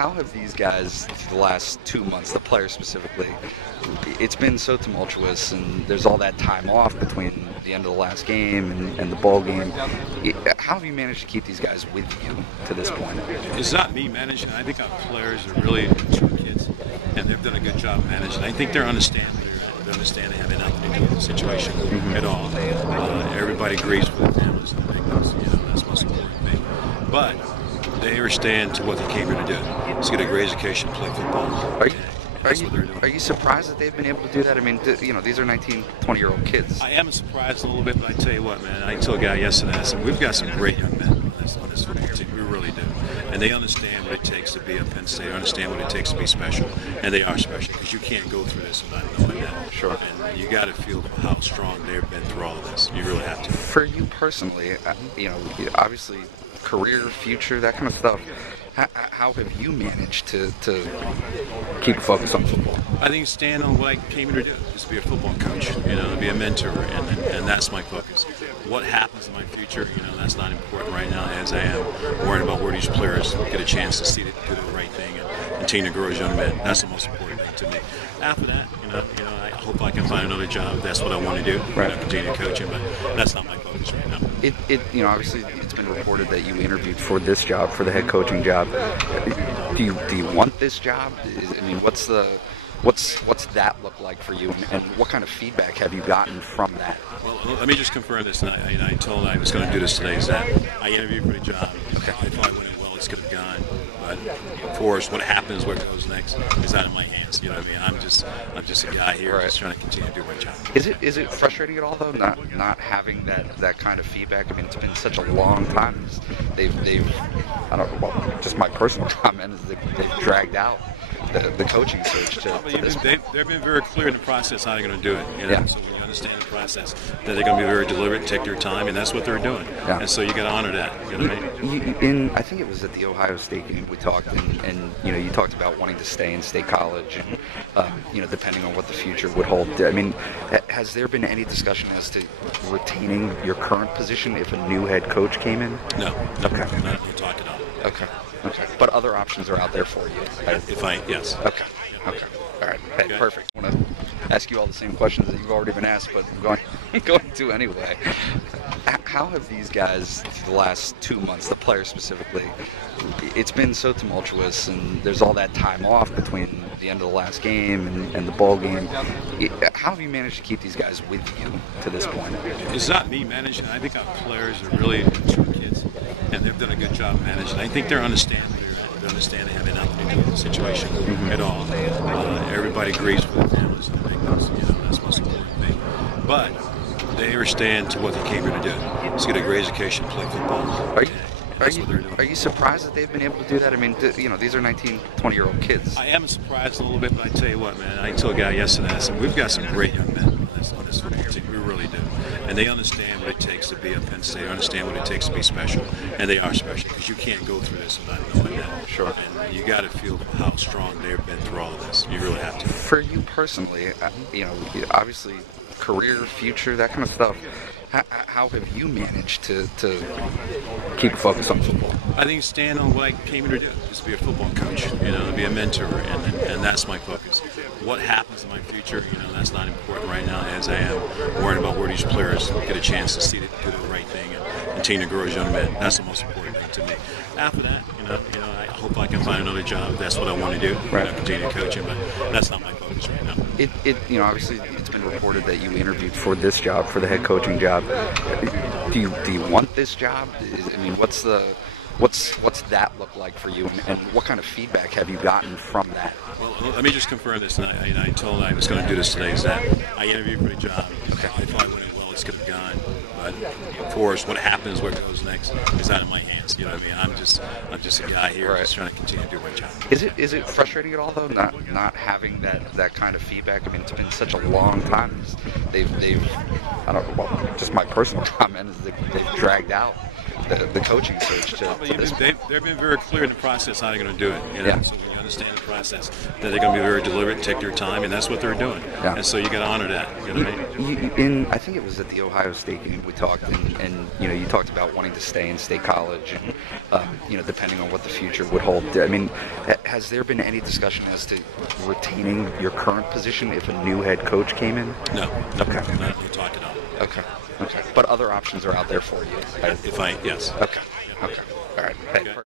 How have these guys, the last 2 months, the players specifically, it's been so tumultuous, and there's all that time off between the end of the last game and the bowl game. How have you managed to keep these guys with you to this point? It's not me managing. I think our players are really mature kids, and they've done a good job managing. I think they understand they have nothing to do with the situation at all. Everybody agrees with their families. I think that's the most important thing. But they understand to what they came here to do. It's get a great education, play football. Are you surprised that they've been able to do that? I mean, these are 19, 20-year-old kids. I am surprised a little bit, but I tell you what, man. I told a guy yesterday, I said, we've got some great young men on this football team. We really do. And they understand what it takes to be a Penn State. They understand what it takes to be special. And they are special, because you can't go through this without knowing that. Sure. And you got to feel how strong they've been through all of this. You really have to. For you personally, obviously, career, future, that kind of stuff. How have you managed to keep a focus on football? I think stand on what I came here to do, is to be a football coach, to be a mentor, and that's my focus. What happens in my future, that's not important right now, as I am worried about where these players get a chance to see it, do the right thing, and continue to grow as young men. That's the most important thing to me. After that, I hope I can find another job. That's what I want to do. Right. Continue coaching, but that's not my focus right now. Obviously, it's been reported that you interviewed for this job, for the head coaching job. Do you want this job? What's that look like for you, and what kind of feedback have you gotten from that? Well, let me just confirm this. And I told I was going to do this today. Is that I interviewed for the job. Okay. If I went in well, it's going to have gone. But of course, what happens, what goes next, is out of my hands. I'm just a guy here, just trying to continue to do my job. Is it frustrating at all though, not having that kind of feedback? It's been such a long time. They've I don't know. Well, just my personal comment is they've dragged out the coaching search to this point. They've been very clear in the process how they're going to do it. Yeah. So we understand the process, that they're going to be very deliberate and take their time, and that's what they're doing. Yeah. And so you got to honor that. You know what I mean? I think it was at the Ohio State game we talked, and you talked about wanting to stay in State College, and depending on what the future would hold. Has there been any discussion as to retaining your current position if a new head coach came in? No. Okay. No talk at all. Okay. But other options are out there for you. Yes. Okay. All right. Hey, Okay. Perfect. I want to ask you all the same questions that you've already been asked, but I'm going to anyway. How have these guys, the last 2 months, the players specifically, it's been so tumultuous, and there's all that time off between the end of the last game and the bowl game. How have you managed to keep these guys with you to this point? It's not me managing. I think our players are really mature kids, and they've done a good job managing. I think they understand they have nothing to do with the situation at all. Everybody agrees with their families. I think that's the most important thing. But they understand to what they came here to do. It's get a great education, play football. Are you surprised that they've been able to do that? These are 19, 20-year-old kids. I am surprised a little bit, but I tell you what, man. I told a guy yesterday, I said, we've got some great young men on this football team. We really do. And they understand what it takes to be a Penn State. They understand what it takes to be special. And they are special, because you can't go through this without knowing that. Sure. And you got to feel how strong they've been through all of this. You really have to. For you personally, obviously, career, future, that kind of stuff. How have you managed to keep a focus on football? I think stand on what I came here to do, is to be a football coach, to be a mentor, and that's my focus. What happens in my future, that's not important right now, as I am worried about where these players get a chance to see it, do the right thing, and continue to grow as young men. That's the most important thing to me. After that, I hope I can find another job. That's what I want to do. Right. Continue coaching, but that's not my focus right now. Obviously, it's been reported that you interviewed for this job, for the head coaching job. Do you want this job? What's that look like for you, and what kind of feedback have you gotten from that? Well, let me just confirm this. And I told I was going to do this today. Is that I interviewed for the job. Okay. If I went in well, it's going to have gone. But of course, what happens, what goes next, is out of my hands. I'm just a guy here, just trying to continue to do my job. Is it frustrating at all though, not having that kind of feedback? It's been such a long time. They've I don't know. Well, just my personal comment is they've dragged out the coaching search to this point. They've been very clear in the process how they're going to do it. Yeah. So we understand the process, that they're going to be very deliberate and take their time, and that's what they're doing. Yeah. And so you got to honor that. You know what I mean? I think it was at the Ohio State game we talked, and you talked about wanting to stay in State College, and depending on what the future would hold. Has there been any discussion as to retaining your current position if a new head coach came in? No. Okay. No talk at all. Okay. Okay. But other options are out there for you. Yes. Okay. Okay. All right. Hey. Okay.